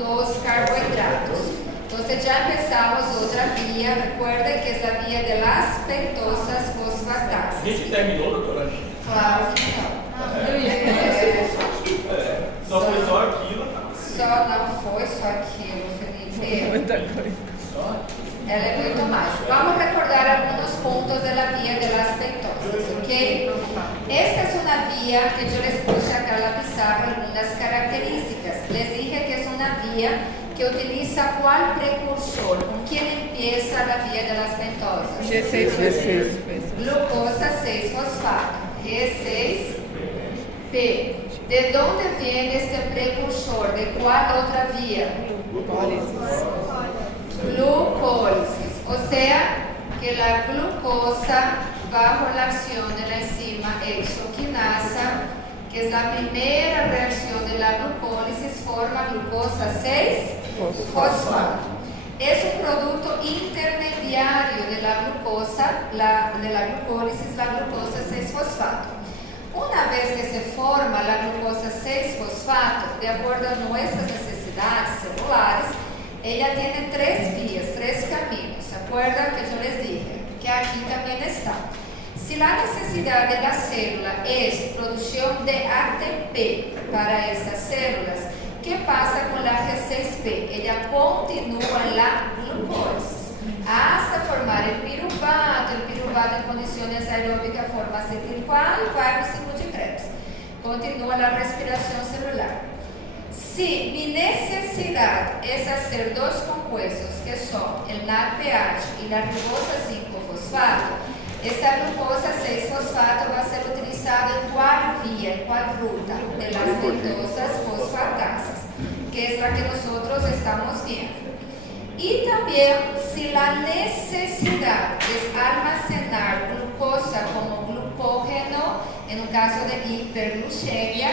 dos carbohidratos. Entonces ya empezamos otra vía. Recuerden que es la vía de las pentosas fosfatasas. A gente terminou, doutora? Claro que não. Só foi só aquilo. Só não foi só aquilo, Felipe. Muita coisa. Ela é muito mais. Vamos recordar algunos puntos de la vía de las pentosas, ¿ok? Esta es una vía que yo les puse acá en la pizarra algunas características. Les dije que es una vía que utiliza ¿cuál precursor? ¿Con quién empieza la vía de las pentosas? G6. Glucosa 6-fosfato, G6P. ¿De dónde viene este precursor? ¿De cuál otra vía? Glucólisis. O sea, que la glucosa bajo la acción de la enzima exoquinasa, que es la primera reacción de la glucólisis, forma glucosa 6-fosfato. Es un producto intermediario de la glucosa, de la glucólisis, la glucosa 6-fosfato. Una vez que se forma la glucosa 6-fosfato, de acuerdo a nuestras necesidades celulares, ella tiene tres vías, tres caminos. ¿Se acuerdan que yo les dije? Que aquí también está. Si la necesidad de la célula es producción de ATP para estas células, ¿qué pasa con la G6P? Ella continúa en la glucólisis hasta formar el piruvato. El piruvato en condiciones aeróbicas forma acetil-CoA y vai para o 5 de Krebs. Continúa la respiración celular. Si mi necesidad es hacer dos compuestos que son el NADPH y la ribosa 5-fosfato, esta glucosa 6-fosfato va a ser utilizada en cuál vía, en cuál ruta de las pentosas fosfatasas, que es la que nosotros estamos viendo. Y también si la necesidad es almacenar glucosa como glucógeno, en un caso de hiperglucemia,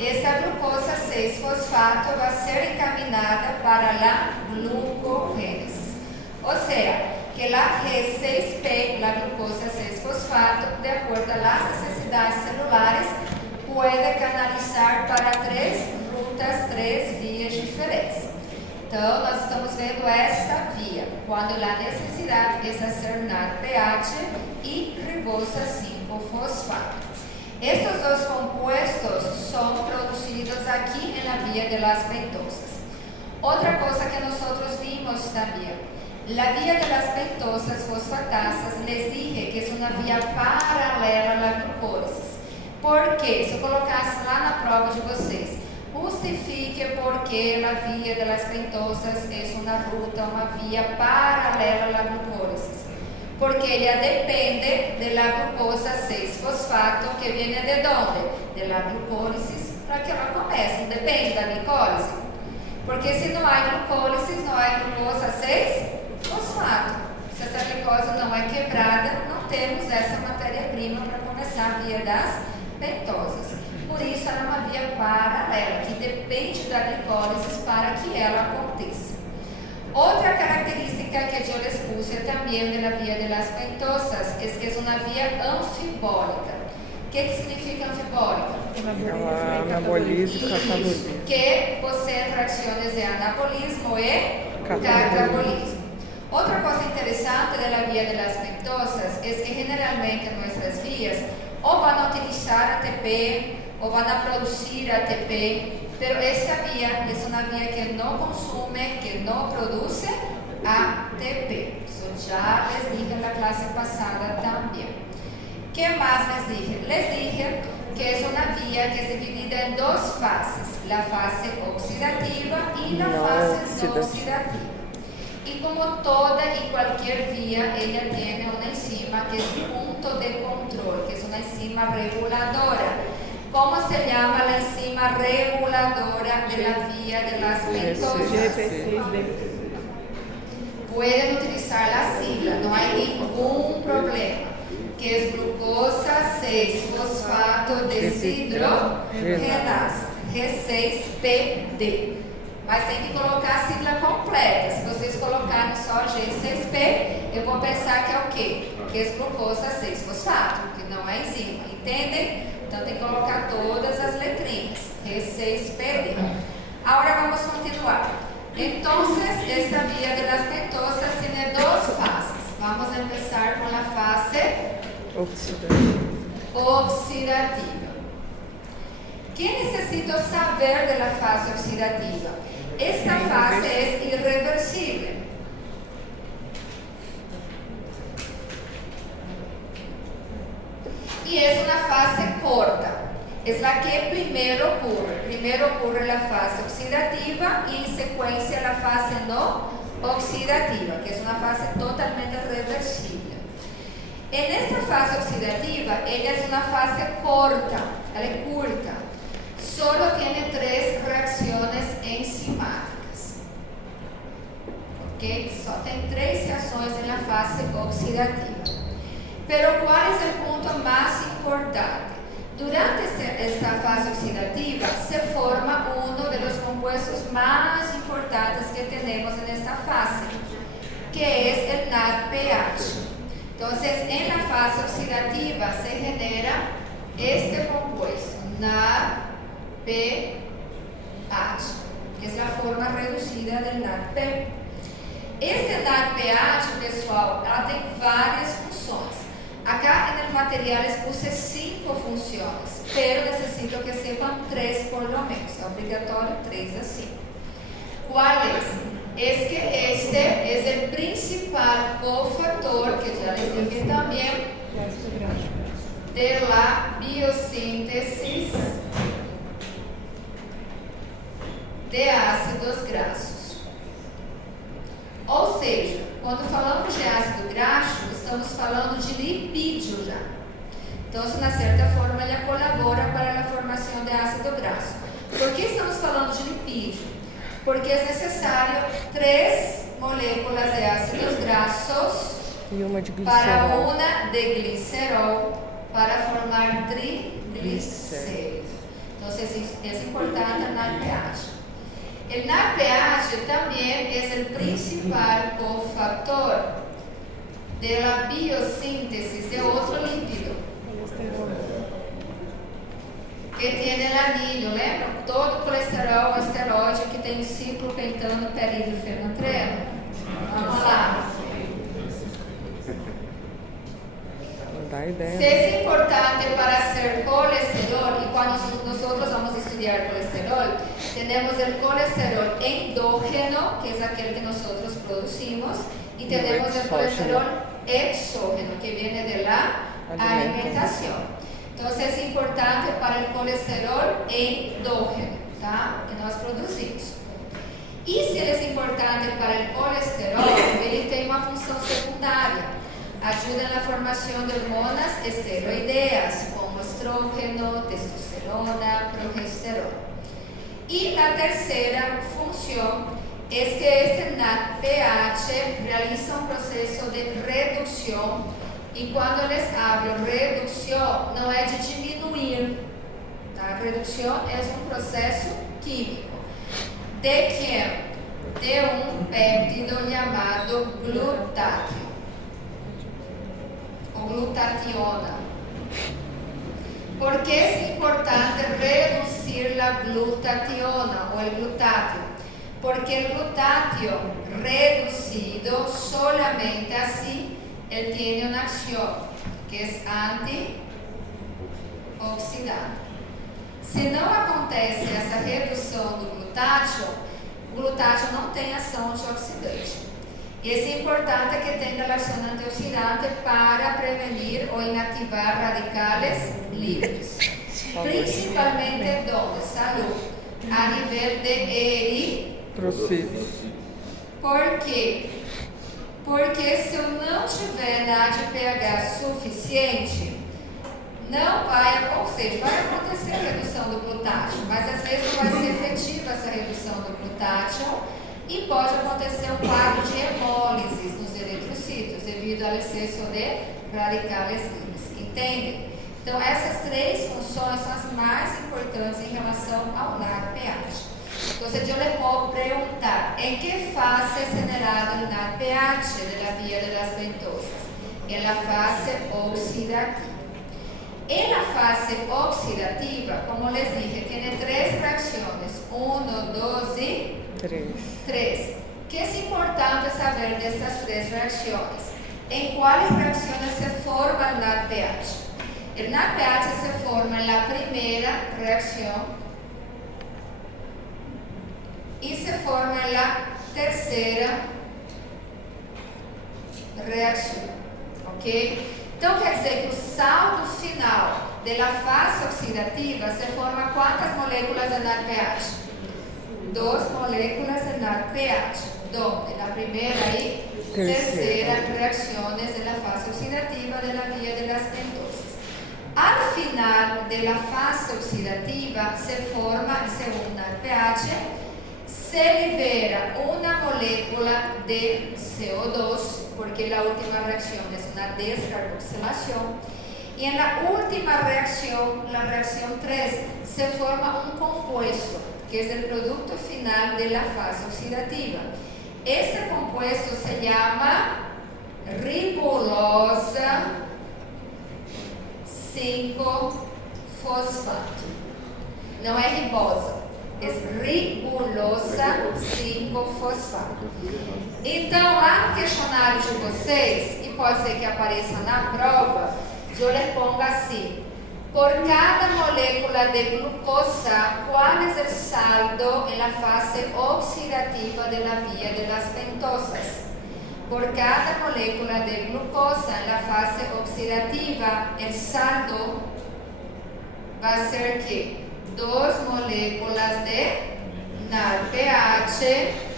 esta glucosa 6-fosfato va a ser encaminada para la glucogénesis. O sea, que la G6P, la glucosa 6-fosfato, de acuerdo a las necesidades celulares, puede canalizar para tres rutas, tres vías diferentes. Então, nós estamos vendo esta via, quando a necessidade é hacer NADPH e ribosa 5-fosfato. Estos dos compuestos son producidos aquí en la vía de las pentosas. Otra cosa que nosotros vimos también, la vía de las pentosas fosfatasas, les dije que es una vía paralela a la glucólisis. ¿Por qué? Se eu colocasse lá na prova de vocês, justifique por qué la vía de las pentosas es una ruta, una vía paralela a la glucólisis. Porque ella depende de la glucosa 6-fosfato, que viene de dónde? De la glucólisis, para que ela comece. Depende da glicólise. Porque se não há glucólisis, não há glucosa 6-fosfato. Se essa glicose não é quebrada, não temos essa matéria-prima para começar a via das pentosas. Por isso, ela é uma via paralela, que depende da glicólise para que ela aconteça. Otra característica que yo les puse también de la vía de las pentosas es que es una vía anfibólica. ¿Qué significa anfibólica? Anabolismo e catabolismo. Que posee reacciones de anabolismo y catabolismo. Otra cosa interesante de la vía de las pentosas es que generalmente nuestras vías o van a utilizar ATP o van a producir ATP, pero esta vía es una vía que no consume, que no produce ATP. Eso ya les dije en la clase pasada también. ¿Qué más les dije? Les dije que es una vía que es dividida en dos fases, la fase oxidativa y la fase no oxidativa. Y como toda y cualquier vía, ella tiene una enzima que es punto de control, que es una enzima reguladora. ¿Cómo se llama la enzima reguladora de la vía de las pentosas? Pueden utilizar la sigla, no hay ningún problema, que es glucosa 6-fosfato deshidrogenasa, G6PD. Mas tem que colocar a sigla completa. Se vocês colocarem só G6P, eu vou pensar que é o quê? Que é glucosa 6-fosfato, que não é enzima, entendem? Então tem que colocar todas as letrinhas, G6PD. Agora vamos continuar. Oxidativa. ¿Qué necesito saber de la fase oxidativa? Esta fase es irreversible. Y es una fase corta. Es la que primero ocurre. Primero ocurre la fase oxidativa y en secuencia la fase no oxidativa, que es una fase totalmente reversible. En esta fase oxidativa, ella es una fase corta, solo tiene 3 reacciones enzimáticas. ¿Ok? Só tem 3 reações en la fase oxidativa. Pero ¿cuál es el punto más importante? Durante esta fase oxidativa se forma uno de los compuestos más importantes que tenemos en esta fase, que es el NADPH. Entonces, en la fase oxidativa se genera este compuesto, NADPH, que es la forma reducida del NADP. Este NADPH, pessoal, ela tem várias funções. Acá en el material les puse 5 funciones, pero necesito que sepan 3 por lo menos, es obligatorio 3 de 5. ¿Cuál es? Es que este es el principal cofactor, que ya les dije también, de la biosíntesis de ácidos graxos. Ou seja, quando falamos de ácido graxo, estamos falando de lipídio já. Então, de uma certa forma, ele colabora para a formação de ácido graxo. Por que estamos falando de lipídio? Porque é necessário 3 moléculas de ácidos graxos E uma de para glicerol. uma de glicerol para formar triglicéridos. Então, é importante a NADPH. El NADPH también es el principal cofactor de la biosíntesis de otro lípido que tiene el anillo, ¿lembran? Todo colesterol, esteroide que tem um ciclo pentano, período, fenotreno. Vamos lá. Não dá ideia. Si es importante para hacer colesterol, y cuando nosotros vamos a estudiar colesterol, tenemos el colesterol endógeno, que es aquel que nosotros producimos, y tenemos el colesterol exógeno, que viene de la alimentación. Entonces es importante para el colesterol endógeno, ¿tá? Que nós producimos. E se ele é importante para o colesterol, ele tem uma função secundária. Ajuda na formação de hormonas esteroideas, como estrógeno, testosterona, progesterona. E a terceira função é que este NADPH realiza um processo de redução. E quando les hablo redução, não é de diminuir. Tá? Redução é um processo químico. De quem? De um péptido chamado glutático. O glutationa. ¿Por qué es importante reducir la glutationa o el glutatio? Porque el glutatio reducido solamente así, él tiene una acción que es antioxidante. Se não acontece essa redução do glutátil, o glutátil não tem ação antioxidante. E é importante que tenha ação antioxidante para prevenir ou inativar radicales libres, principalmente donde salud, a nível de Procedo. Por quê? Porque se eu não tiver NADPH suficiente, não vai, ou seja, vai acontecer a redução do glutátil, mas às vezes não vai ser efetiva essa redução do glutátil e pode acontecer um quadro de hemólise nos eritrocitos devido ao excesso de radicales livres, entendem? Então essas 3 funções são as mais importantes em relação ao NADPH. Entonces yo le puedo preguntar, ¿en qué fase es generado el NADPH de la vía de las ventosas? En la fase oxidativa. En la fase oxidativa, como les dije, tiene 3 reacciones, 1, 2 y 3. ¿Qué es importante saber de estas 3 reacciones? ¿En cuáles reacciones se forma el NADPH? El NADPH se forma en la primera reacción y se forma en la tercera reacción. ¿Ok? Então, quer dizer que o saldo final da fase oxidativa se forma quantas moléculas de NADPH? 2 moléculas de NADPH, donde la primera y tercera reacciones de la fase oxidativa de la vía de las pentosas. Al final de la fase oxidativa se forma, según NADPH, se libera una molécula de CO2, porque la última reacción es una descarboxilación. Y en la última reacción, la reacción 3, se forma un compuesto, que es el producto final de la fase oxidativa. Este compuesto se llama ribolosa 5-fosfato. Não é ribosa, é ribulosa 5-fosfato. Então, lá no questionário de vocês, e pode ser que apareça na prova, eu lhe pongo assim: por cada molécula de glucosa, ¿cuál es el saldo en la fase oxidativa de la vía de las pentosas? Por cada molécula de glucosa en la fase oxidativa, el saldo va a ser que 2 moléculas de NADPH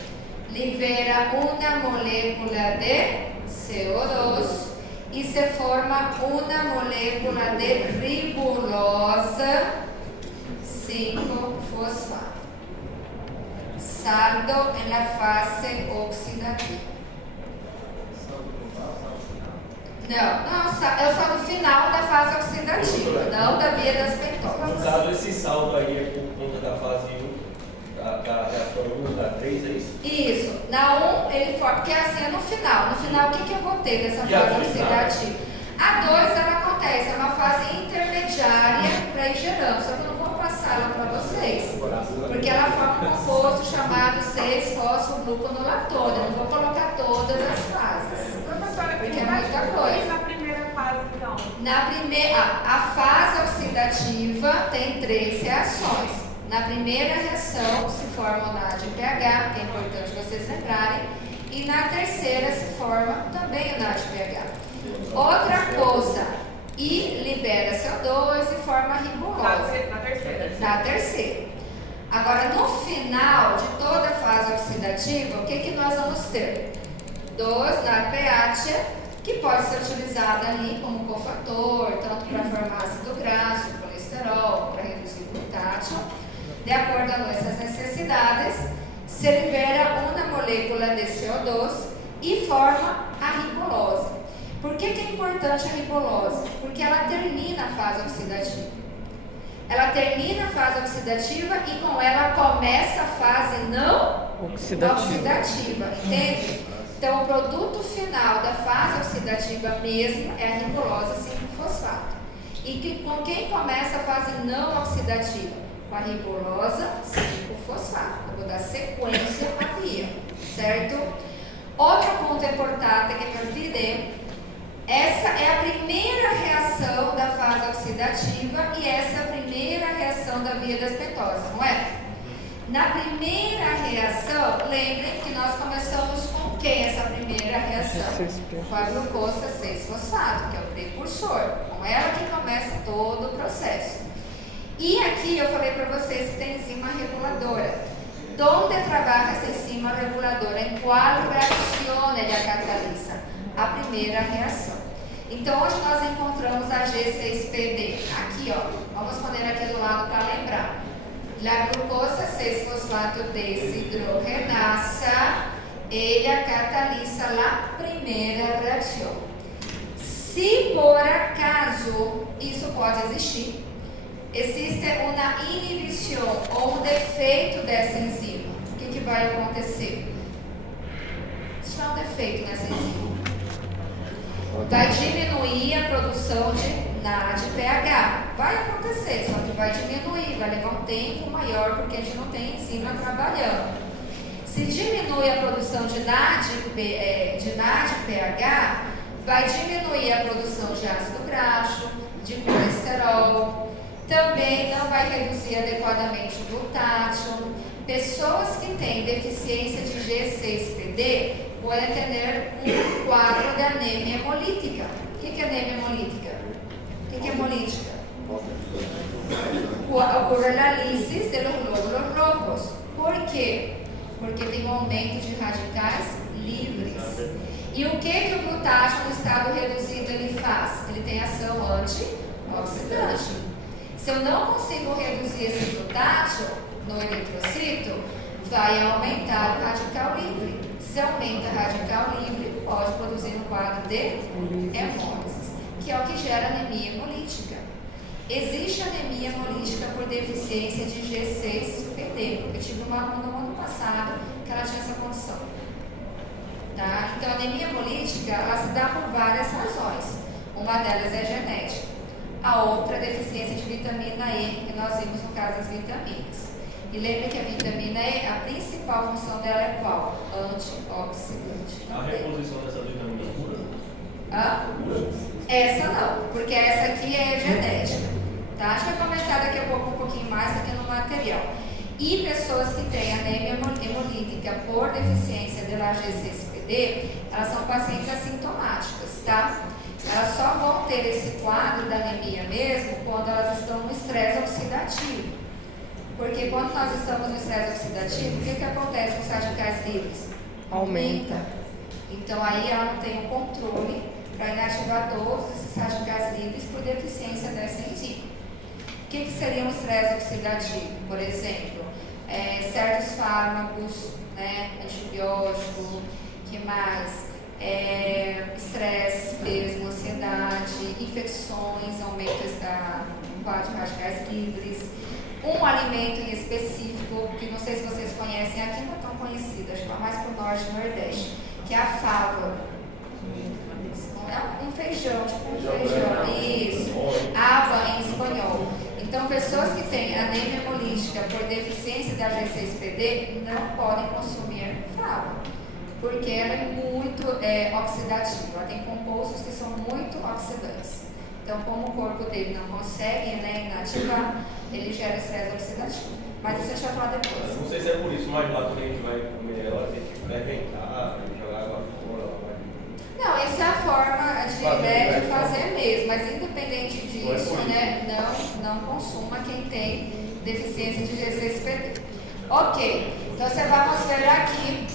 libera una molécula de CO2 y se forma una molécula de ribolosa 5-fosfato. Saldo en la fase oxidativa. Não, é o saldo final da fase oxidativa, não da via das pentosas. No caso, esse saldo aí é por conta da fase 1, da reação 1, da 3, é isso? Isso. Na 1, ele forma, porque assim é no final. No final, o que eu vou ter dessa fase oxidativa? A 2, ela acontece, é uma fase intermediária para ir gerando, só que eu não vou passá-la para vocês, porque ela forma um composto chamado 6-fosfogluconolatona. Eu não vou colocar todas as fases, porque é muita coisa. Na primeira fase, então? Na primeira, a fase oxidativa tem 3 reações. Na primeira reação se forma o NADPH, que é importante vocês lembrarem, e na terceira se forma também o NADPH. Outra coisa, e libera CO2 e forma ribosa. Na terceira. Na terceira. Agora, no final de toda a fase oxidativa, o que nós vamos ter? 2 NADPH, que pode ser utilizado ali como cofator, tanto para formar ácido graxo, colesterol, para reduzir glutátil. De acordo a nossas necessidades, se libera uma molécula de CO2 e forma a ribolose. Por que é importante a ribolose? Porque ela termina a fase oxidativa. Ela termina a fase oxidativa e com ela começa a fase não oxidativa, entende? Então, o produto final da fase oxidativa mesmo é a ribolose 5-fosfato. E com quem começa a fase não oxidativa? Com a ribulosa 5-fosfato. Eu vou dar sequência à via, certo? Outro ponto importante que eu direi, essa é a primeira reação da fase oxidativa e essa é a primeira reação da via das pentosas, não é? Na primeira reação, lembrem que nós começamos com quem essa primeira reação? Com a glucosa 6-fosfato, que é o precursor. Com ela que começa todo o processo. E aqui eu falei para vocês que tem enzima reguladora. Onde trabalha essa enzima reguladora? Em qual reação ela cataliza? A primeira reação. Então, hoje nós encontramos a G6PD. Aqui, ó. Vamos poner aqui do lado para lembrar. La glucosa 6-fosfato deshidrogenasa, ela catalisa a primeira reação. Se por acaso, isso pode existir, existe uma inibição ou um defeito dessa enzima, o que vai acontecer? Se tiver um defeito nessa enzima, vai diminuir a produção de NADPH. Vai acontecer, só que vai diminuir, vai levar um tempo maior, porque a gente não tem enzima trabalhando. Se diminui a produção de NADPH, vai diminuir a produção de ácido graxo, de colesterol, também não vai reduzir adequadamente o glutátión. Pessoas que têm deficiência de G6PD podem ter um quadro de anemia hemolítica. O que é anemia hemolítica? O que é hemolítica? Ocorre a lisis de los glóbulos rojos. Por quê? Porque tem um aumento de radicais livres. E o que o glutátión no estado reduzido ele faz? Ele tem ação antioxidante. Se eu não consigo reduzir esse glutátión no eritrocito, vai aumentar o radical livre. Se aumenta o radical livre, pode produzir um quadro de hemólise, que é o que gera anemia hemolítica. Existe anemia hemolítica por deficiência de G6PD. Eu tive uma aluna no ano passado que ela tinha essa condição. Tá? Então, a anemia hemolítica ela se dá por várias razões. Uma delas é genética. A outra é deficiência de vitamina E, que nós vimos no caso das vitaminas. E lembre que a vitamina E, a principal função dela é qual? Antioxidante. A reposição dessa vitamina cura? Essa não, porque essa aqui é genética. Tá? A gente vai comentar daqui a pouco um pouquinho mais aqui no material. E pessoas que têm anemia hemolítica por deficiência de G6PD, elas são pacientes assintomáticas, tá? Elas só vão ter esse quadro da anemia mesmo quando elas estão no estresse oxidativo. Porque quando nós estamos no estresse oxidativo, o que acontece com os radicais livres? Aumenta. Então aí ela não tem o controle para inativar todos esses radicais livres por deficiência dessa enzima. O que seria um estresse oxidativo? Por exemplo, certos fármacos, né, antibiótico, que mais? Estresse mesmo, ansiedade, infecções, aumento do quadro de radicais livres. Um alimento em específico, que não sei se vocês conhecem, aqui não é tão conhecido, acho que é mais para o norte e nordeste, que é a fava. É um feijão, tipo um feijão. Isso. Ava em espanhol. Então, pessoas que têm anemia hemolítica por deficiência da G6PD não podem consumir fava, porque ela é muito oxidativa. Ela tem compostos que são muito oxidantes. Então, como o corpo dele não consegue inativar, ele gera estresse oxidativo. Mas isso a gente vai falar depois. Não sei se é por isso, mas lá quando a gente vai comer ela, tem que fermentar, jogar água fora. Não, essa é a forma de fazer mesmo, mas independente disso, não consuma quem tem deficiência de G6PD. Ok, então vamos ver aqui.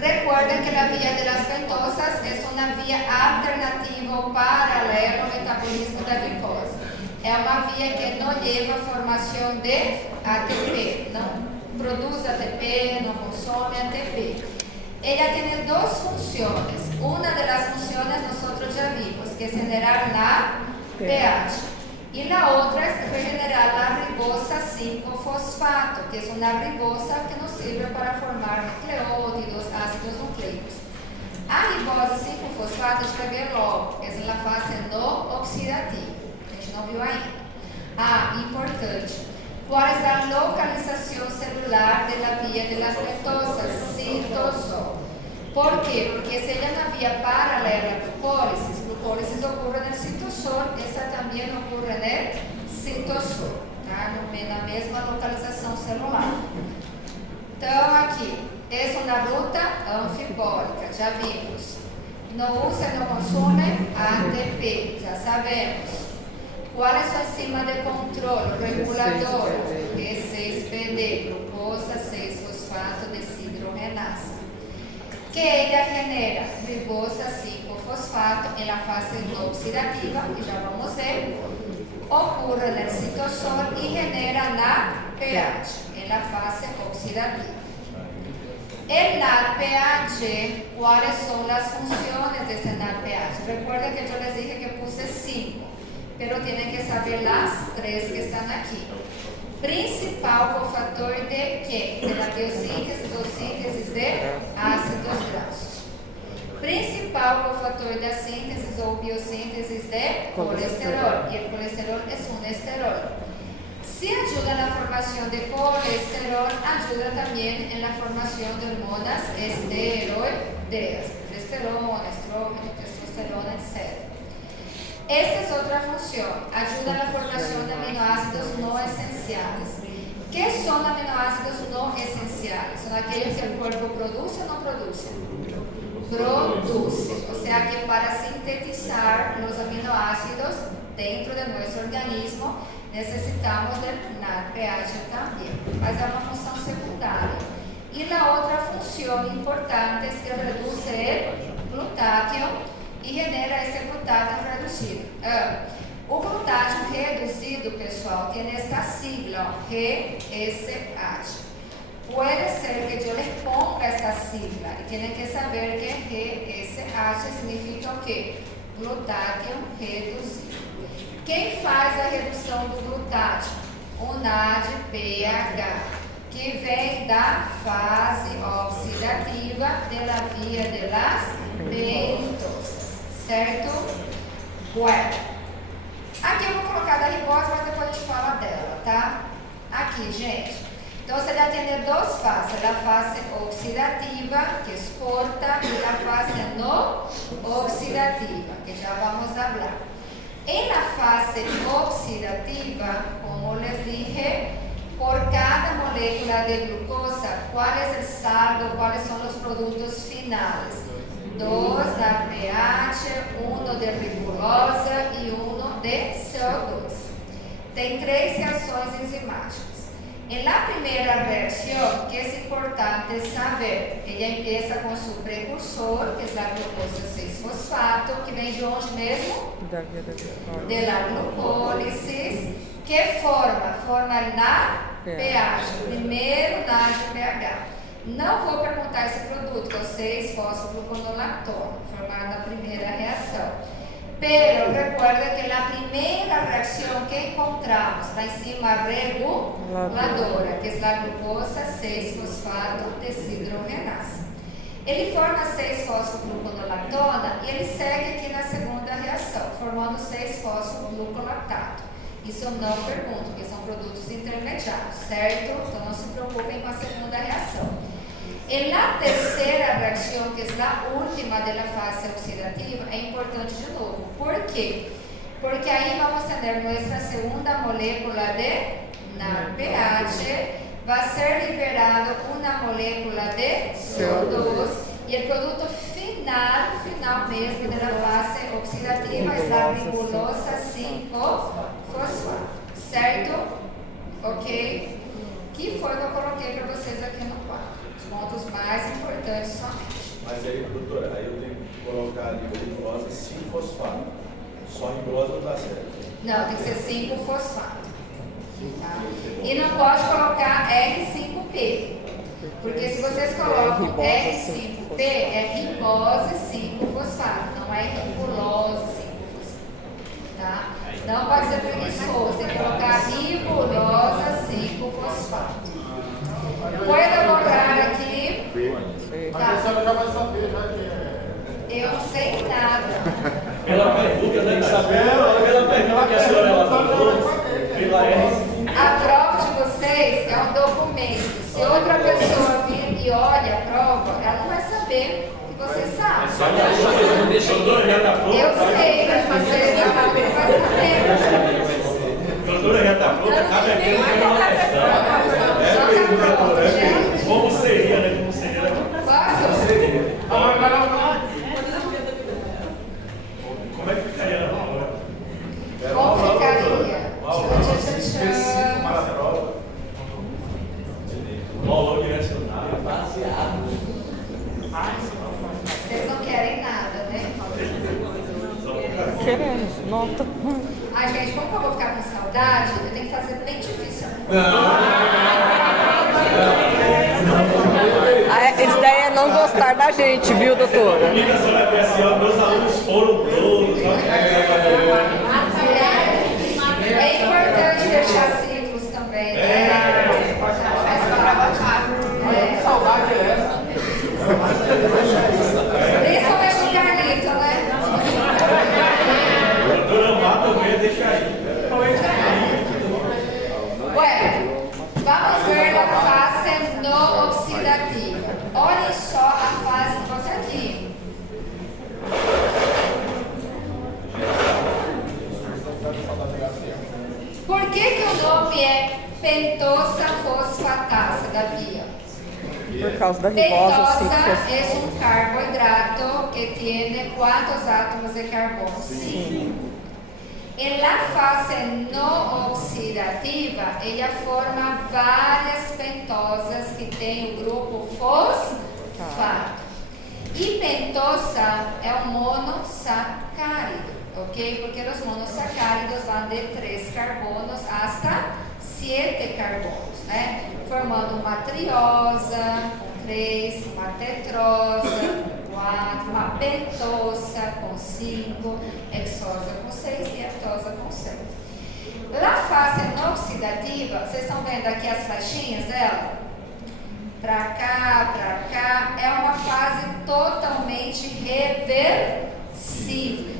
Recuerden que la vía de las pentosas es una vía alternativa o paralela ao metabolismo da glicose. É uma via que não leva a formação de ATP, não produz ATP, não consome ATP. Ella tiene dos funciones. Una de las funciones nosotros ya vimos, que es generar la pH. Y la otra es regenerar la ribosa 5-fosfato, que es una ribosa que nos sirve para formar nucleótidos, ácidos nucleicos. A ribosa 5-fosfato, a gente vai ver logo, é na fase no oxidativa. A gente não viu ainda. Importante. Qual é a localização celular da via de las pentosas? Citosol. ¿Por quê? Porque se ella na via paralela a glucólisis ocorre no citosol, essa também ocorre no citosol, tá? Na mesma localização celular. Então, aqui, essa é uma ruta anfibólica, já vimos. Não usa e não consome ATP, já sabemos. Qual é a sua enzima de controle reguladora? G6PD, glucosa 6-fosfato desidrogenasa. Que ella genera ribosa 5-fosfato en la fase no oxidativa, que ya vamos a ver, ocurre en el citosol y genera NADPH en la fase oxidativa. El NADPH, ¿cuáles son las funciones de este NADPH? Recuerden que yo les dije que puse 5, pero tienen que saber las 3 que están aquí. Principal cofator de quê? De la biossíntese ou síntese de ácidos graxos. Principal cofator da síntese ou biossíntese de colesterol. E o colesterol é um esterol. Se ajuda na formação de colesterol, ajuda também na formação de hormonas esteroideas. progesterona, estrógeno, testosterona, etc. Esta es otra función, ayuda a la formación de aminoácidos no esenciales. ¿Qué son aminoácidos no esenciales? Son aquellos que el cuerpo produce o no produce. Produce, o sea que para sintetizar los aminoácidos dentro de nuestro organismo necesitamos del NADPH también, mas es una función secundaria. Y la otra función importante es que reduce el glutáqueo e genera esse glutáqueo reduzido. O glutáqueo reduzido, pessoal, tem esta sigla, GSH. Puede ser que eu les ponga esta sigla e tienen que saber que GSH significa o quê? Glutáqueo reduzido. Quem faz a redução do glutáqueo? O NADPH, que vem da fase oxidativa da via de las pentosas. Certo? Bueno. Aqui eu vou colocar da ribose, mas depois a gente fala dela, tá? Aqui, gente. Então, você vai ter duas fases. A fase oxidativa, que exporta, e a fase no oxidativa, que já vamos falar. Na fase oxidativa, como les dije, por cada molécula de glucosa, qual é o saldo, quais são os produtos finais. 2 da pH, 1 de ribulosa e 1 de CO2. Tem 3 reações enzimáticas. Na primeira reação, que é importante saber, ela empieza com seu precursor, que é a glucosa 6-fosfato, que vem de onde mesmo? De la glucólise, que forma NADPH, primeiro NADPH. Não vou perguntar esse produto, que é o 6-fosfogluconolactona, formado na primeira reação. Pero recuerda que na primeira reação que encontramos, na enzima reguladora, que é a glucosa 6-fosfato desidrogenase. Ele forma 6-fosfogluconolactona e ele segue aqui na segunda reação, formando 6-fosfoglucolactato. Isso eu não pergunto, porque são produtos intermediários, certo? Então não se preocupem com a segunda reação. E na terceira reação, que é a última da fase oxidativa, é importante de novo. Por quê? Porque aí vamos ter nossa segunda molécula de NADPH, vai ser liberado uma molécula de CO2 e o produto final mesmo da fase oxidativa é a ribulosa 5-fosfato, certo? Ok? Que foi que eu coloquei para vocês aqui no quadro. Os pontos mais importantes somente. Mas aí, doutora, aí eu tenho que colocar ali ribulosa 5-fosfato. Só ribulosa não está certo. Não, tem que ser 5-fosfato. Tá? E não pode colocar R5P. Porque se vocês colocam R5P, é ribose 5-fosfato, não é ribulose 5-fosfato. Tá? Não pode ser preguiçoso, tem que colocar ribulosa 5-fosfato. Pode borrar aqui. Tá. Eu não sei nada. Pela pergunta, né? Pela pergunta que a senhora elaborou, pela R5P. A prova de vocês é um documento. Se outra pessoa vir e olha a prova, ela não vai saber que você sabe. Eu sei, mas você não vai saber. Doutora, já está pronta, cabe aqui uma questão. Como seria, né? Como seria? Posso? Como é que ficaria na prova? Como ficaria? Específico para a prova. Valor direcionado. Baseado. Vocês não querem nada, né? Queremos, nota. Ai, gente, como que eu vou ficar com saudade? Eu tenho que fazer bem difícil. Esse daí é não gostar da gente, viu, doutora? A comunicação é especial, meus alunos foram todos. É importante deixar ciclos também, né? Saudade é essa. Principalmente o Carlito, né? Doutora Amar também deixa aí. Ué, vamos ver a fase no oxidativa. Olhem só a fase, bota aqui. pentosa fosfatasa, Davi. Por causa da ribosa, Pentosa es un carbohidrato que tiene ¿cuántos átomos de carbono? 5. En la fase no oxidativa, ella forma várias pentosas que tem o grupo fosfato. E pentosa é um monossacárido, ok? Porque os monossacáridos vão de 3 carbonos hasta 7 carbonos, né? Formando uma triosa com 3, uma tetrosa com 4, uma pentosa com 5, hexosa com 6 e heptosa com 7. Na fase não oxidativa, vocês estão vendo aqui as faixinhas dela? Pra cá, é uma fase totalmente reversível.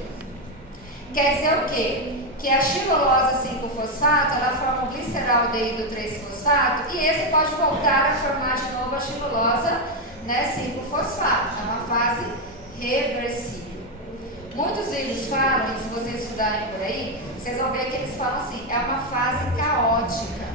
Quer dizer o quê? Que a xilulosa 5-fosfato, ela forma o gliceraldeído 3-fosfato e esse pode voltar a formar de novo a xilulosa, né, 5-fosfato. É uma fase reversível. Muitos livros falam, e se vocês estudarem por aí, vocês vão ver que eles falam assim, é uma fase caótica.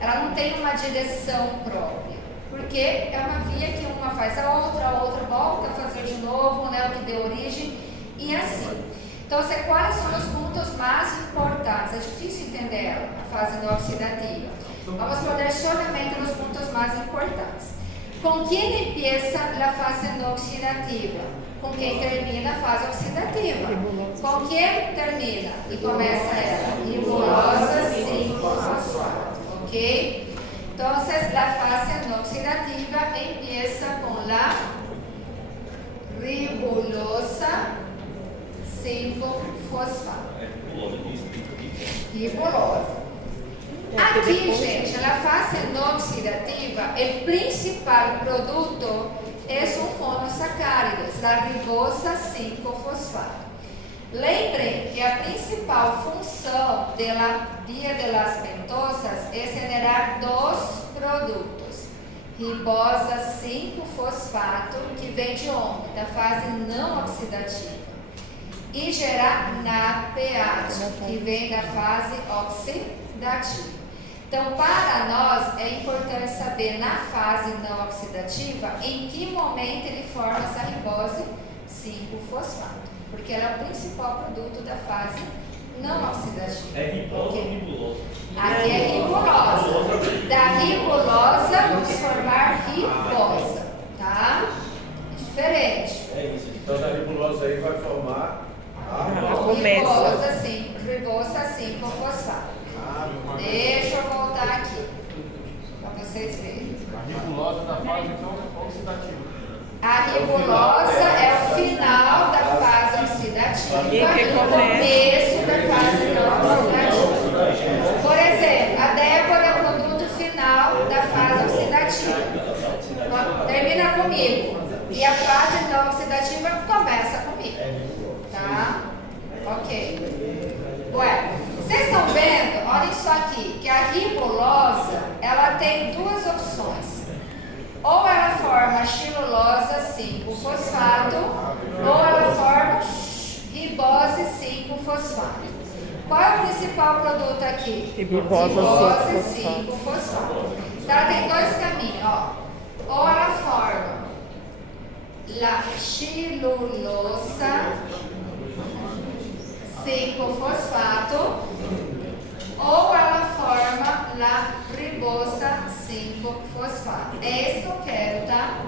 Ela não tem uma direção própria. Porque é uma via que uma faz a outra volta a fazer de novo, né, o que deu origem, e assim. Então, quais são os pontos mais importantes? É difícil entender ela, a fase não oxidativa. Vamos poner solamente nos pontos mais importantes. Com quem empieza a fase não oxidativa? Com quem termina a fase oxidativa? Com quem termina e começa ela? Ribulosa 5-fosfato, ok? Entonces, la fase no oxidativa empieza con la ribulosa 5-fosfato. Ribulosa. Aqui, gente, na fase não oxidativa, o principal produto é um monossacárido, a ribosa 5-fosfato. Lembrem que a principal função da via de las pentosas é generar 2 produtos. Ribosa 5-fosfato, que vem de onde? Da fase não oxidativa. E gerar NADPH, que vem da fase oxidativa. Então, para nós, é importante saber na fase não oxidativa em que momento ele forma essa ribose 5-fosfato. Porque ela é o principal produto da fase não oxidativa. É ribosa ou ribulosa? Aqui é ribulosa. Da ribulosa, vamos formar ribosa, tá? Diferente. É isso. Então, da ribulosa aí vai formar a Ribosa 5-fosfato. Deixa eu voltar aqui, para vocês verem. A ribulosa da fase então oxidativa. A ribulosa é o final da fase oxidativa E que e o começo da fase não oxidativa. Por exemplo, a Débora é o produto final da fase oxidativa. Termina comigo. E a fase não oxidativa começa comigo. Tá? Ok. Ué, vocês estão vendo? Olha isso aqui, que a ribulosa, ela tem 2 opções. Ou ela forma xilulosa 5-fosfato, ou ela forma ribose 5-fosfato. Qual é o principal produto aqui? Ribose 5-fosfato. Então ela tem 2 caminhos, ó. Ou ela forma la xilulosa 5-fosfato, ou ela forma la ribosa 5-fosfato. É isso que eu quero, tá?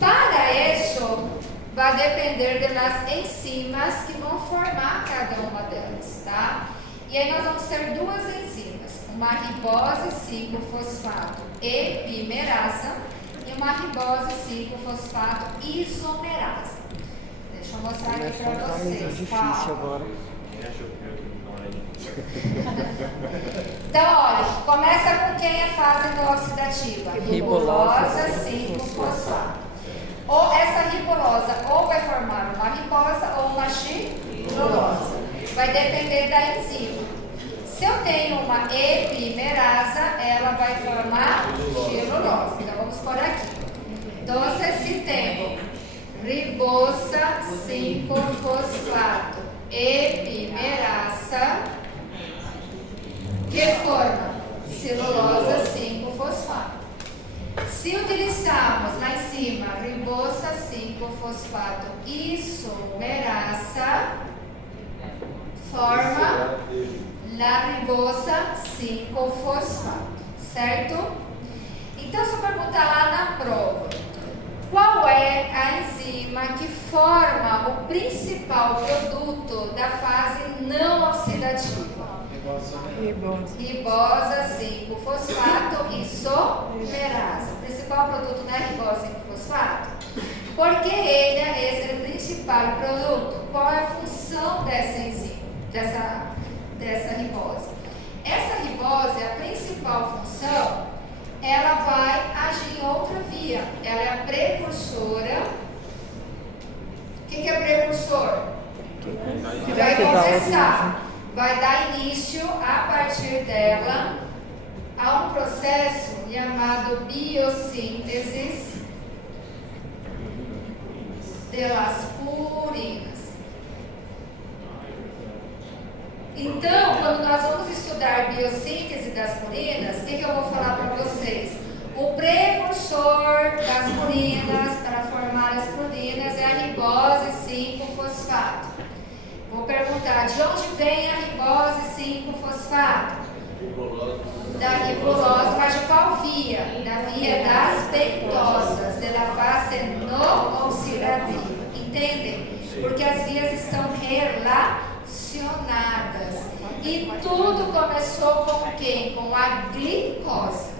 Para isso, vai depender das enzimas que vão formar cada uma delas, tá? E aí nós vamos ter 2 enzimas, uma ribose 5-fosfato epimerasa e uma ribose 5-fosfato isomerasa. Deixa eu mostrar aqui para vocês. Difícil agora. Então, olha, começa com quem é fase não oxidativa? Ribulosa 5-fosfato. Ou essa ribulosa ou vai formar uma ribosa ou uma xilulosa. Vai depender da enzima. Se eu tenho uma epimerasa, ela vai formar xilulosa. Então, vamos por aqui. Então, se temos ribosa 5-fosfato epimerasa, que forma celulosa 5-fosfato. Se utilizarmos lá em cima ribosa 5-fosfato isomerasa, forma la ribosa 5-fosfato, certo? Então, se eu perguntar lá na prova, qual é a enzima que forma o principal produto da fase não oxidativa? Ribosa 5-fosfato isomerasa. O principal produto não é ribosa 5-fosfato? Porque ele é esse principal produto. Qual é a função dessa enzima, dessa ribose? Essa ribose, a principal função, ela vai agir em outra via. Ela é a precursora. O que é precursor? Vai começar, vai dar início a partir dela a um processo chamado biossíntese das purinas. Então, quando nós vamos estudar biossíntese das purinas, o que eu vou falar para vocês? O precursor das purinas para formar as purinas é a ribose 5-fosfato. Vou perguntar, de onde vem a ribose 5-fosfato? Da ribulose, mas de qual via? Da via das pentosas, da fase não oxidativa. Entendem? Porque as vias estão relacionadas. E tudo começou com quem? Com a glicose.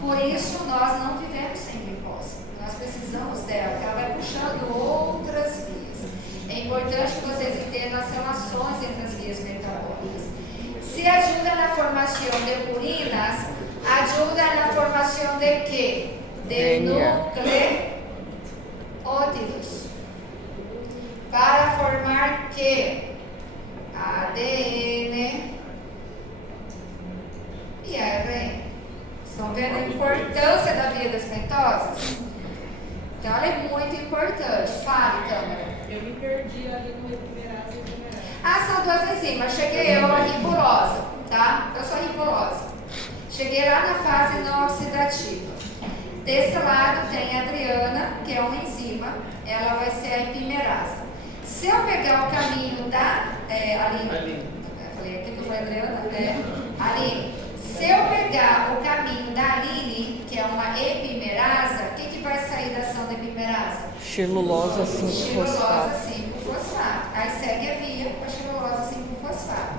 Por isso nós não vivemos sem glicose. Nós precisamos dela, porque ela vai puxando outras vias. É importante que vocês entendam as relações entre as vias metabólicas. Se ajuda na formação de purinas, ajuda na formação de quê? De nucleótidos. Para formar quê? ADN e ARN. Estão vendo a importância da via das pentosas? Então ela é muito importante. Fale, Câmara. Eu me perdi ali no epimerase e epimerase. Ah, são duas enzimas. Cheguei eu a ribulosa, tá? Eu sou ribulosa. Cheguei lá na fase não oxidativa. Desse lado tem a Adriana, que é uma enzima. Ela vai ser a epimerase. Se eu pegar o caminho da Aline. Falei, aqui que eu falei Adriana? Aline. Se eu pegar o caminho da Aline, que é uma epimerasa, o que vai sair da ação da epimerasa? Xilulosa 5-fosfato. Xilulosa 5-fosfato. Aí segue a via com a xilulosa 5-fosfato.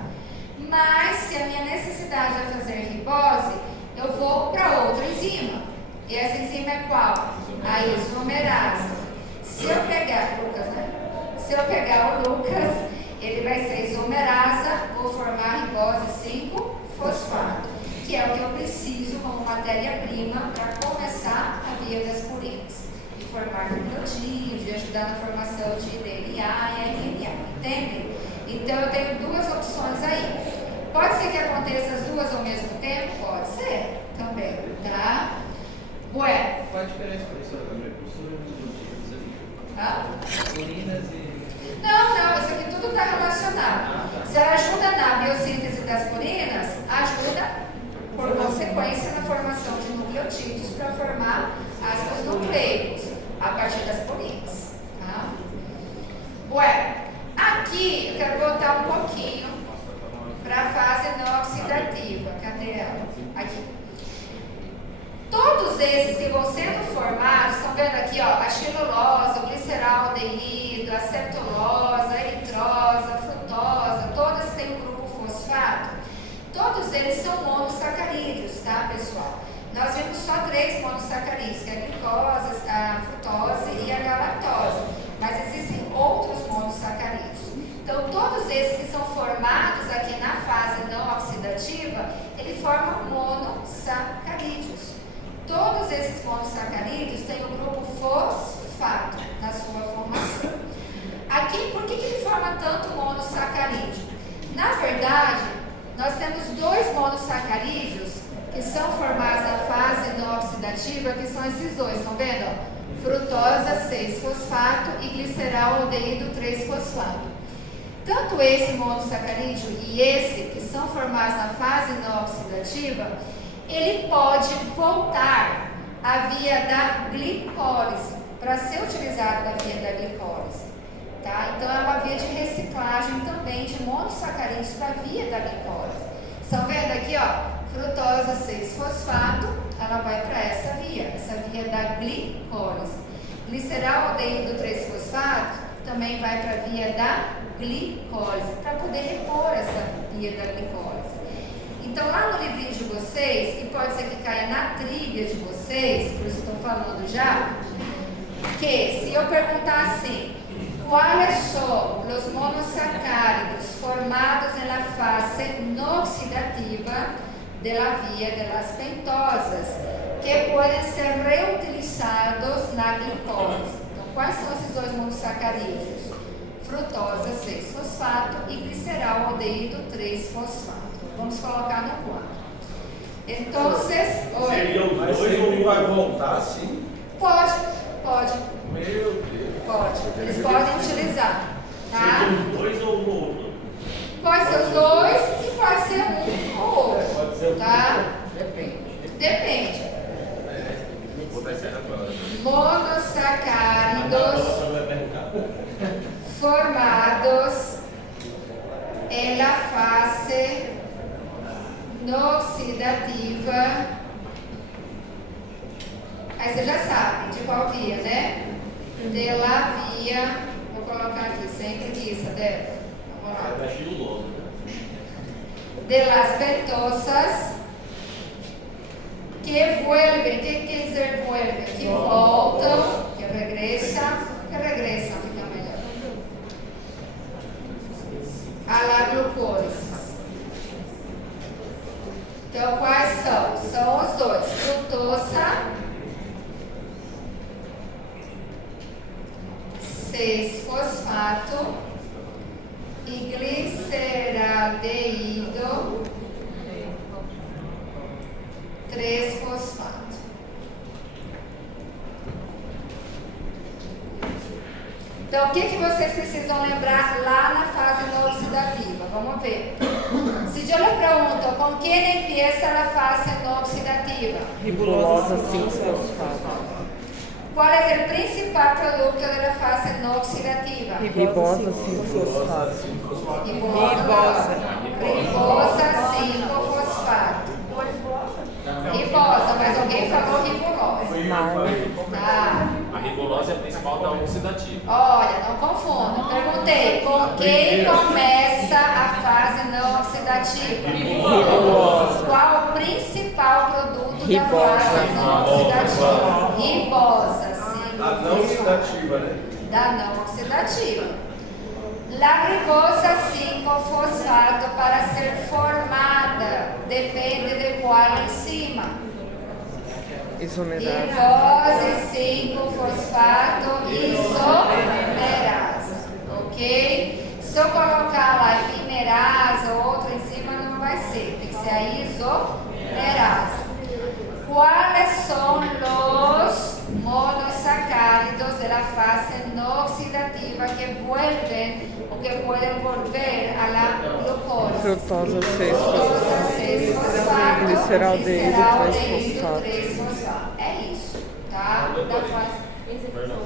Mas, se a minha necessidade é fazer ribose, eu vou para outra enzima. E essa enzima é qual? A isomerasa. Se eu pegar Lucas, né? Se eu pegar o Lucas, ele vai ser isomerasa, vou formar ribose 5-fosfato, que é o que eu preciso como matéria-prima para começar a via das purinas. E formar nucleotídeos, de ajudar na formação de DNA e RNA. Entendem? Então eu tenho duas opções aí. Pode ser que aconteça as duas ao mesmo tempo? Pode ser também, tá? Bueno. Qual a diferença, professora? Precursor e nucleotídeos? Purinas e... Não, isso aqui tudo está relacionado. Se ela ajuda na biossíntese das purinas, ajuda por consequência na formação de nucleotídeos para formar ácidos nucleicos a partir das purinas. Tá? Bueno, aqui eu quero voltar um pouquinho para a fase não oxidativa. Cadê ela? Aqui. Todos esses que vão sendo formados, estão vendo aqui, ó, a xilulosa, o gliceraldeído, a cetulose, a eritrosa, a frutose, todas têm um grupo fosfato. Todos eles são monossacarídeos, tá, pessoal? Nós vimos só 3 monossacarídeos, que é a glicose, a frutose e a galactose. Mas existem outros monossacarídeos. Então, todos esses que são formados aqui na fase não oxidativa, ele forma monossacarídeos. Todos esses monossacarídeos têm o grupo fosfato na sua formação. Aqui, por que ele forma tanto monossacarídeo? Na verdade, nós temos 2 monossacarídeos que são formados na fase não oxidativa, que são esses dois, estão vendo? Frutose 6-fosfato e gliceraldeído 3-fosfato. Tanto esse monossacarídeo e esse, que são formados na fase não oxidativa, ele pode voltar à via da glicólise, para ser utilizado na via da glicólise. Tá? Então, é uma via de reciclagem também de monossacarídeos para a via da glicólise. Estão vendo aqui, ó, frutose 6-fosfato, ela vai para essa via da glicólise. Gliceraldeído 3-fosfato também vai para a via da glicólise, para poder repor essa via da glicólise. Então, lá no livrinho de vocês, e pode ser que caia na trivia de vocês, por isso estou falando já, que se eu perguntar assim, quais são os monossacáridos formados na fase não oxidativa da via das pentosas, que podem ser reutilizados na glicólise? Então, quais são esses dois monossacarídeos? Frutose 6-fosfato e gliceraldeído 3-fosfato. Vamos colocar no quadro. Então, Seria os dois ou um vai voltar sim? pode. Meu Deus. Pode. Eles podem utilizar. Tá? Seria os dois ou um outro? Pode ser os dois e pode ser um ou outro. Pode ser Tá? Depende. Vou botar isso aí agora. Monossacáridos Vai perguntar. formados en la fase no oxidativa. Aí você já sabe de qual via, né? De la via, vou colocar aqui sem preguiça, Débora. Vamos lá. Vai estiloso. De las pentosas que vuelven, que quer dizer vuelven? Que voltam, que regressam, fica melhor. A la glucólise. Então, quais são? São os dois, frutosa 6-fosfato e gliceraldeído 3-fosfato. Então, o que vocês precisam lembrar lá na fase não oxidativa? Vamos ver. Se eu lhe pergunto, com quem empieza a fase não oxidativa? Ribulosa 5-fosfato. Qual é o principal produto da fase não oxidativa? Ribosa 5-fosfato. Ribosa 5-fosfato. Ribosa, mas alguém falou ribulosa. Tá. A ribulose é a principal da oxidativa. Olha, não confunda. Perguntei, com quem começa a fase não oxidativa? Ribulosa. Qual o principal produto da Ribosa. fase não oxidativa? Ribosa, sim. A não oxidativa, né? Da não oxidativa. La ribosa 5-fosfato para ser formada depende de qual enzima? Isomerase. Ribose 5-fosfato isomerase, ok? Se eu colocar lá imerase ou outra enzima não vai ser, tem que ser a isomerase. Quais são os monossacáridos da fase não oxidativa que vuelven o que pueden volver a la glucose? Frutosa Frutosa 6-fosfato. 6-fosfato, Gliceraldeído gliceraldeído 3-fosfato. 3-fosfato. É isso, tá? Da fase.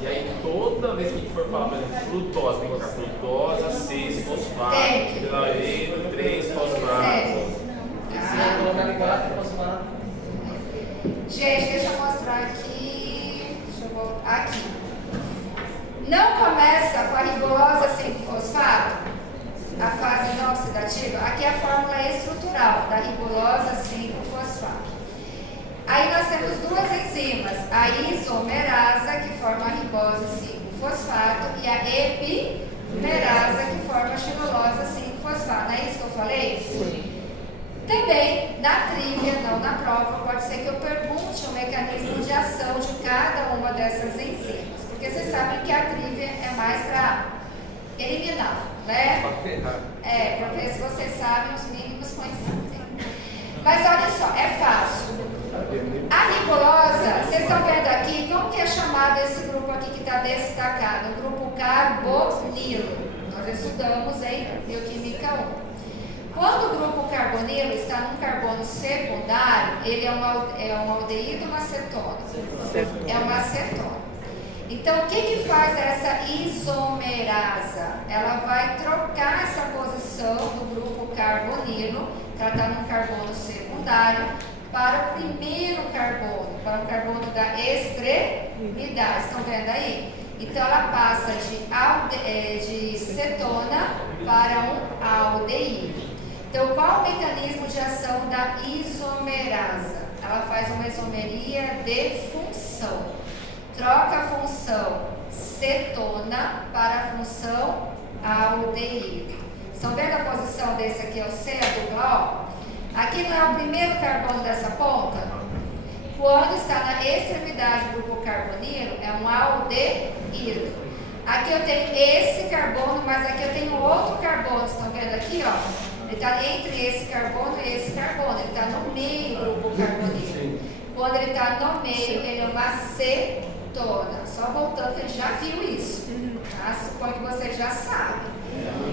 E aí, toda vez que a gente for falar, por exemplo, frutose, tem que colocar frutosa, 6-fosfato, Tem que. gliceraldeído, 3-fosfato. Certo. Gente, deixa eu mostrar aqui. Deixa eu voltar aqui. Não começa com a ribulosa 5-fosfato, a fase não oxidativa. Aqui é a fórmula estrutural da ribulosa 5-fosfato. Aí nós temos duas enzimas, a isomerasa, que forma a ribose 5-fosfato, e a epimerasa, que forma a xinolosa 5-fosfato. Não é isso que eu falei? Sim. Também, na trivia, não na prova, pode ser que eu pergunte o mecanismo de ação de cada uma dessas enzimas. Porque vocês sabem que a trivia é mais para eliminar, né? É, porque se vocês sabem, os mínimos coincidem. Mas olha só, é fácil. A ribulosa, vocês estão vendo aqui, como que é chamado esse grupo aqui que está destacado? O grupo carbonilo. Nós estudamos em Bioquímica 1. Quando o grupo carbonilo está num carbono secundário, ele é um aldeído ou uma cetona? É uma acetona. Então, o que faz essa isomerasa? Ela vai trocar essa posição do grupo carbonilo, que ela está num carbono secundário, para o primeiro carbono, para o carbono da extremidade. Estão vendo aí? Então, ela passa de cetona para um aldeído. Então, qual o mecanismo de ação da isomerasa? Ela faz uma isomeria de função. Troca a função cetona para a função aldeído. Estão vendo a posição desse aqui, é o C, a dupla O? Aqui não é o primeiro carbono dessa ponta? Quando está na extremidade do grupo carbonilo, é um aldeído. Aqui eu tenho esse carbono, mas aqui eu tenho outro carbono. Estão vendo aqui, ó? Ele está entre esse carbono e esse carbono. Ele está no meio do grupo carbonilo. Quando ele está no meio, ele é uma cetona. Só voltando, que a gente já viu isso. Tá? Suponho que vocês já sabem.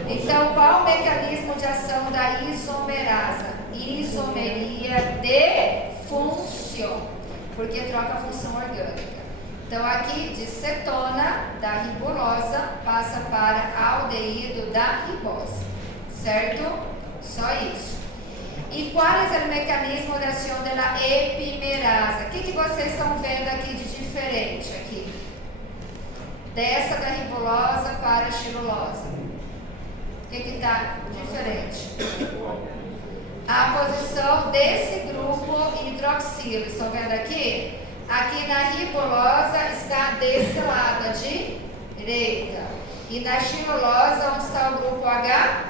Então, qual o mecanismo de ação da isomerasa? Isomeria de função, porque troca a função orgânica. Então, aqui de cetona da ribulosa passa para aldeído da ribosa. Certo? Só isso. E qual é o mecanismo de ação da epimerasa? O que vocês estão vendo aqui de diferente aqui? Dessa da ribulosa para a xirulosa. O que está diferente? A posição desse grupo hidroxilo. Estão vendo aqui? Aqui na ribulosa está desse lado, à direita. E na xirulosa, onde está o grupo H?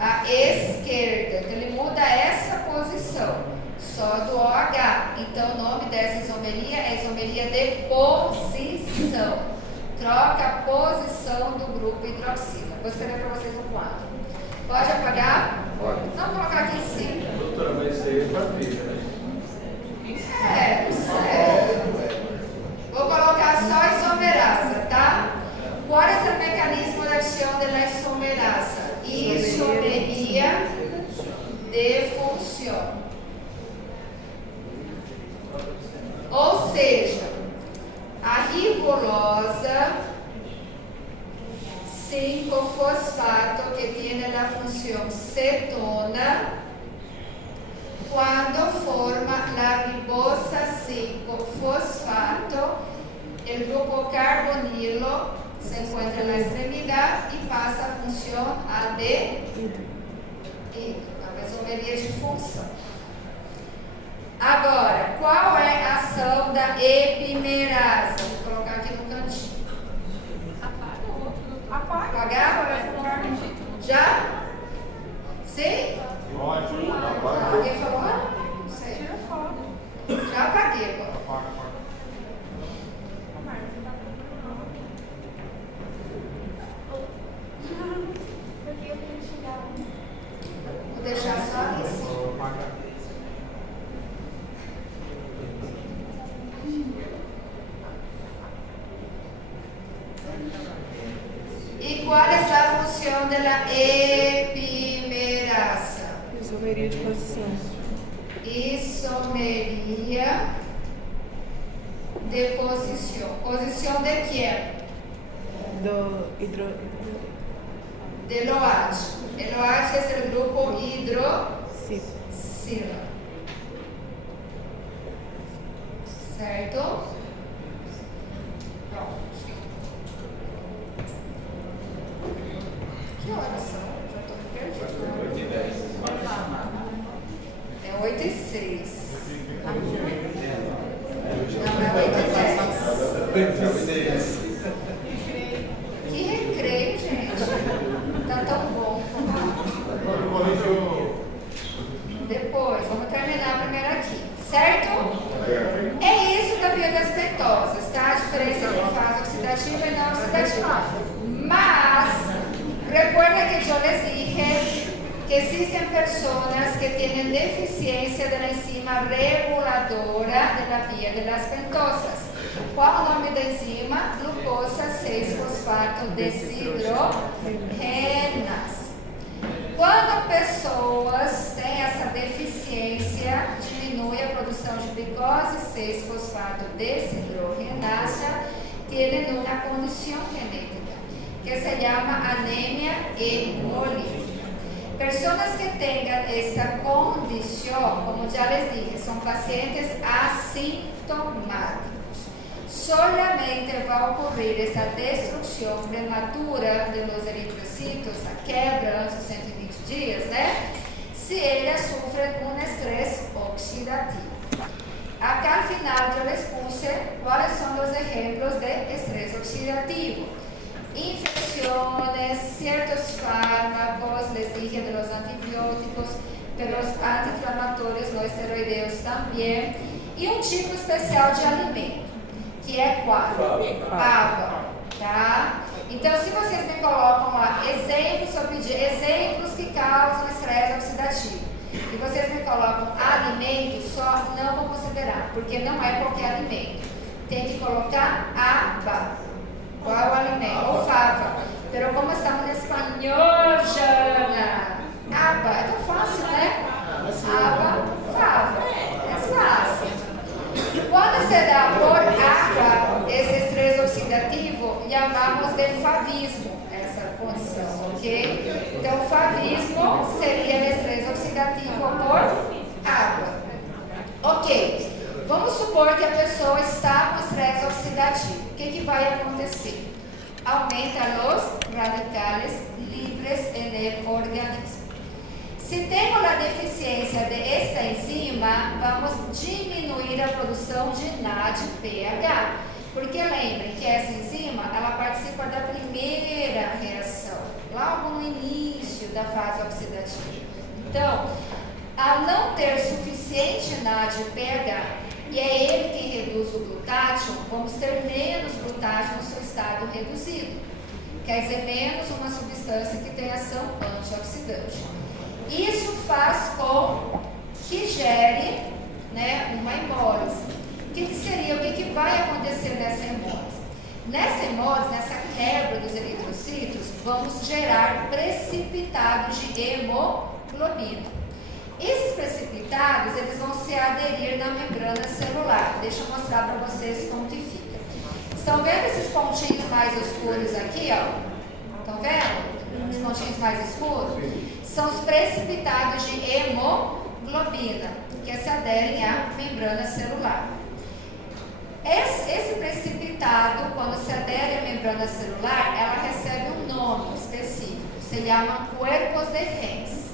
À esquerda. Então, ele muda essa posição. Só do OH. Então, o nome dessa isomeria é isomeria de posição. Troca a posição do grupo hidroxilo. Vou escrever para vocês no quadro. Pode apagar? Pode. Vamos colocar aqui em cima. Doutora, mas isso aí já fica, né? Vou colocar só isomerasa, tá? Qual é o mecanismo de ação da isomerasa? Isomeria de função. Ou seja, a ribulosa 5-fosfato que tem a função cetona, quando forma a ribosa 5-fosfato, o grupo carbonilo se encontra na extremidade e passa a função aldeído, a isomeria de função. Agora, qual é a ação da epimerasa? Vou colocar aqui no cantinho. Apaga o outro. Apaga. Apagar? Já? Sim? Alguém falou? Não sei. Tira foto. Já apaguei agora. Vou deixar só ali em cima. E qual é a função da epimerasa? Isomeria de posição. Isomeria de posição. Posição de quê? Do hidro... De LOAT. LOAT é o grupo Sim. hidroxila. Certo? Pronto. Que horas são? Já estou perdida. É 8h06. Não, é 8h10. Que recreio, gente. Tá tão bom. Depois, vamos terminar primeiro aqui. Certo? É isso da via das pentosas, tá? A diferença entre fase oxidativa e não oxidativa. Mas, recuerda que eu les dije que existen personas que tienen deficiencia de la enzima reguladora de la vía de las pentosas. Qual o nome da enzima? Glucosa 6-fosfato deshidrogenase. Quando a pessoa glucose 6-fosfato deshidrogenasa tienen una condición genética que se llama anemia hemolítica. Personas que tengan esta condición, como ya les dije, son pacientes asintomáticos. Solamente va a ocurrir esta destrucción prematura de los eritrocitos, a quebra antes de 120 días, né? Se ellas sufren un estrés oxidativo. Acá al final yo les puse cuáles son los ejemplos de estrés oxidativo. Infecciones, ciertos fármacos, les dije de los antibióticos, de los anti-inflamatorios no esteroideos también, y un tipo especial de alimento, que é qual? Água, tá? Então, se vocês me colocam lá exemplos, eu pedi exemplos que causam estresse oxidativo, e vocês me colocam alimento só, não vou considerar, porque não é qualquer alimento. Tem que colocar aba. Qual é o alimento? Ou fava. Pero como estamos em espanhol, Jana? Aba. É tão fácil, né? Aba, fava. É fácil. Quando se dá por aba esse estresse oxidativo, chamamos de favismo essa condição, ok? Então, favismo seria o estresse oxidativo por aba. Ok. Vamos supor que a pessoa está com estresse oxidativo. O que vai acontecer? Aumenta os radicales livres no organismo. Se temos a deficiência de esta enzima, vamos diminuir a produção de NADPH. Porque lembrem que essa enzima, ela participa da primeira reação, logo no início da fase oxidativa. Então, ao não ter suficiente NADPH, e é ele quem reduz o glutátion, vamos ter menos glutátion no seu estado reduzido. Quer dizer, menos uma substância que tem ação antioxidante. Isso faz com que gere, né, uma hemólise. O que seria, o que vai acontecer nessa hemólise? Nessa hemólise, nessa quebra dos eritrocitos, vamos gerar precipitados de hemoglobina. Esses precipitados, eles vão se aderir na membrana celular. Deixa eu mostrar para vocês como que fica. Estão vendo esses pontinhos mais escuros aqui, ó? Estão vendo? Os pontinhos mais escuros? São os precipitados de hemoglobina, que se aderem à membrana celular. Esse precipitado, quando se adere à membrana celular, ela recebe um nome específico. Se chama cuerpos de Hens.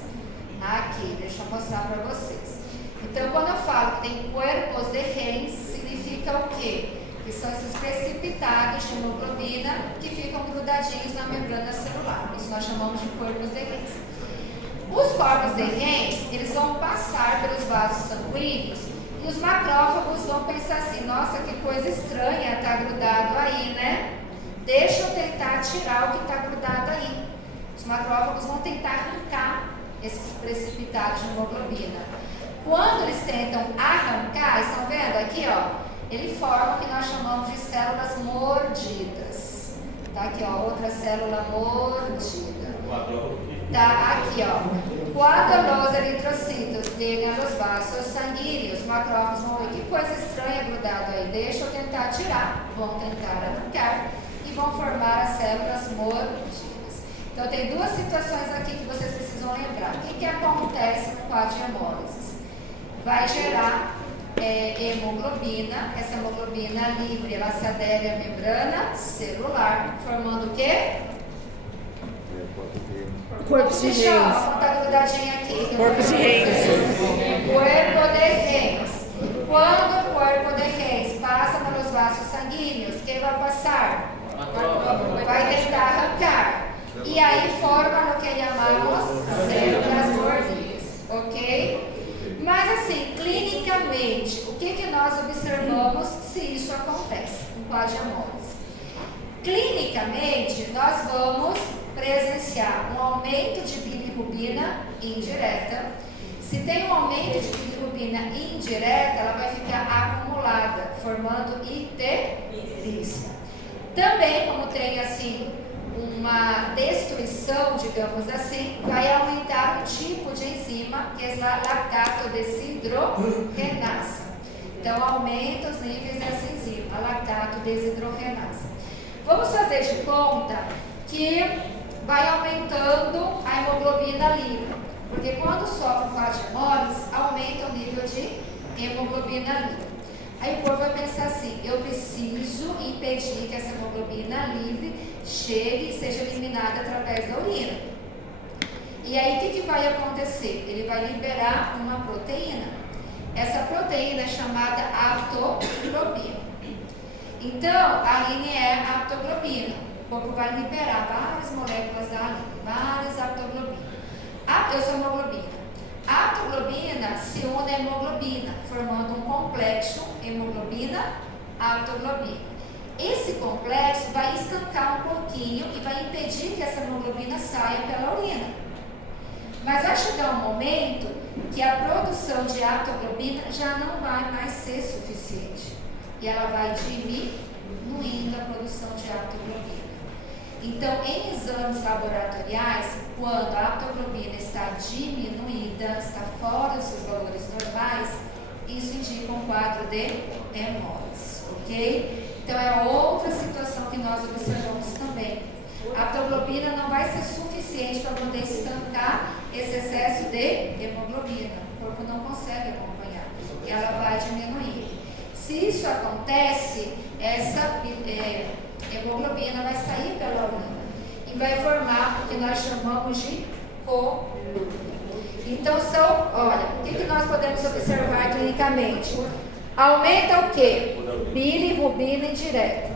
Aqui, deixa eu mostrar para vocês. Então, quando eu falo que tem cuerpos de Hens, significa o quê? Que são esses precipitados de hemoglobina que ficam grudadinhos na membrana celular. Isso nós chamamos de cuerpos de Hens. Os corpos de Hens, eles vão passar pelos vasos sanguíneos e os macrófagos vão pensar assim, nossa, que coisa estranha, tá grudado aí, né? Deixa eu tentar tirar o que está grudado aí. Os macrófagos vão tentar arrancar esses precipitados de hemoglobina. Quando eles tentam arrancar, estão vendo aqui, ó, ele forma o que nós chamamos de células mordidas. Tá aqui, ó, outra célula mordida. Tá aqui, ó. Quando os eritrocitos chegam aos vasos sanguíneos, os macrófagos vão ver que coisa estranha grudado aí. Deixa eu tentar tirar. Vão tentar arrancar e vão formar as células mordidas. Então, tem duas situações aqui que vocês precisam lembrar. O que acontece no quadro de hemólise? Vai gerar hemoglobina. Essa hemoglobina livre, ela se adere à membrana celular, formando o quê? Corpos de Hens. Está grudadinho aqui. Corpos de Hens. Corpo de Hens. Quando o corpo de Hens passa pelos vasos sanguíneos, quem vai passar? Vai tentar arrancar. E aí forma o que chamamos células mordidas, ok? Mas assim, clinicamente, o que nós observamos se isso acontece no quadro de hemólise? Clinicamente, nós vamos presenciar um aumento de bilirrubina indireta. Se tem um aumento de bilirrubina indireta, ela vai ficar acumulada, formando icterícia. Também, como tem assim uma destruição, digamos assim, vai aumentar o tipo de enzima, que é a lactato desidrogenasa. Então, aumenta os níveis dessa enzima, a lactato desidrogenase. Vamos fazer de conta que vai aumentando a hemoglobina livre, porque quando sofre com adenovirose, aumenta o nível de hemoglobina livre. Aí o povo vai pensar assim, eu preciso impedir que essa hemoglobina livre chegue e seja eliminada através da urina. E aí o que vai acontecer? Ele vai liberar uma proteína. Essa proteína é chamada aptoglobina. Então, a Aline é aptoglobina. O corpo vai liberar várias moléculas da Aline, várias aptoglobinas. Eu sou hemoglobina. A aptoglobina se une à hemoglobina, formando um complexo hemoglobina-aptoglobina. Esse complexo vai estancar um pouquinho e vai impedir que essa hemoglobina saia pela urina. Mas vai chegar um momento que a produção de aptoglobina já não vai mais ser suficiente. E ela vai diminuindo a produção de aptoglobina. Então, em exames laboratoriais, quando a aptoglobina está diminuída, está fora dos seus valores normais, isso indica um quadro de hemólise, ok? Então, é outra situação que nós observamos também. A aptoglobina não vai ser suficiente para poder estancar esse excesso de hemoglobina. O corpo não consegue acompanhar. E ela vai diminuir. Se isso acontece, essa hemoglobina vai sair pela urina e vai formar o que nós chamamos de colúria. Então, olha, o que nós podemos observar clinicamente? Aumenta o quê? Bilirrubina indireta.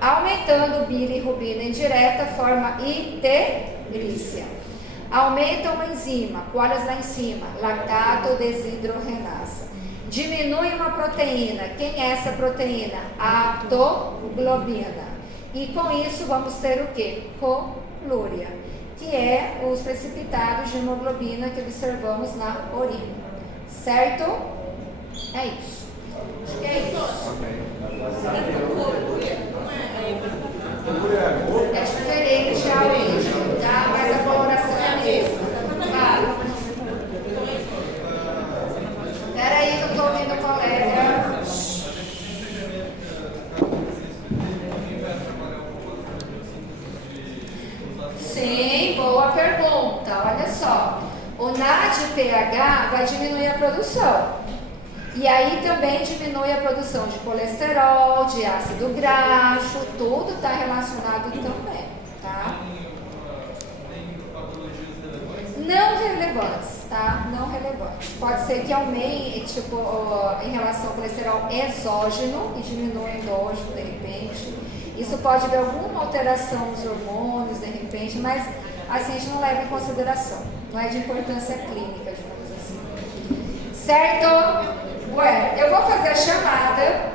Aumentando bilirrubina indireta, forma icterícia. Aumenta uma enzima, quais lá em cima? Lactato desidrogenase. Diminui uma proteína. Quem é essa proteína? A aptoglobina. E com isso vamos ter o quê? Colúria, que é os precipitados de hemoglobina que observamos na urina. Certo? É isso. Acho que é isso. É diferente a origem, tá? Mas a coloração é a mesma. Fala. Peraí que eu estou ouvindo o colega. Sim, boa pergunta. Olha só. O NADPH vai diminuir a produção. E aí também diminui a produção de colesterol, de ácido graxo, tudo está relacionado também, tá? Não relevantes, tá? Não relevantes. Pode ser que aumente, tipo, em relação ao colesterol exógeno e diminua o endógeno, de repente. Isso pode haver alguma alteração nos hormônios, de repente, mas assim a gente não leva em consideração. Não é de importância clínica, digamos assim. Certo? Ué, eu vou fazer a chamada